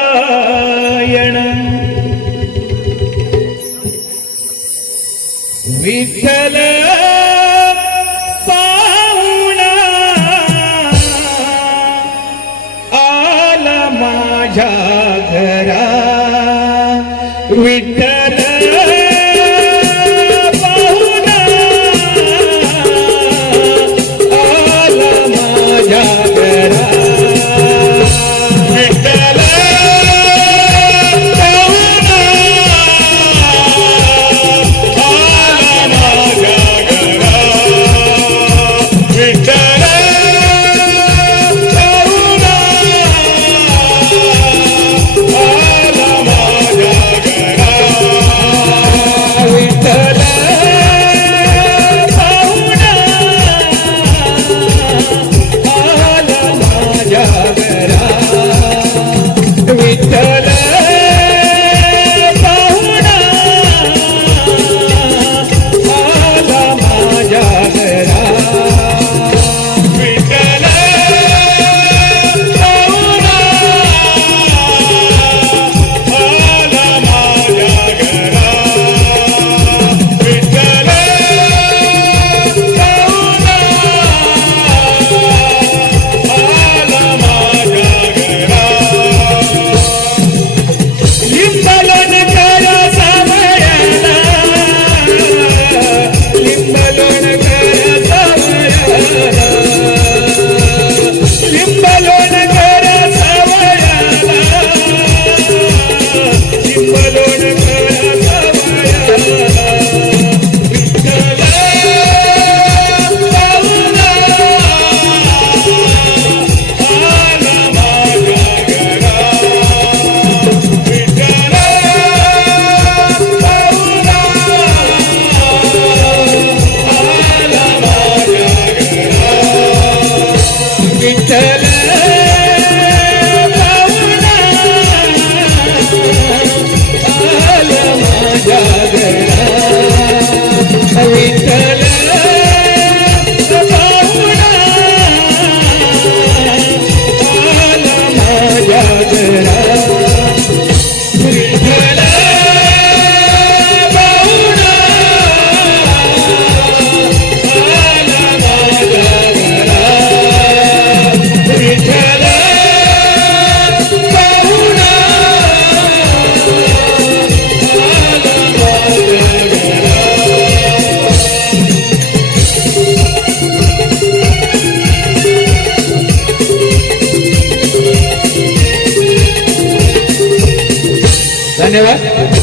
नारायण विठ्ठल पाहुणा आला माझ्या घरा विठ्ठल Music tell धन्यवाद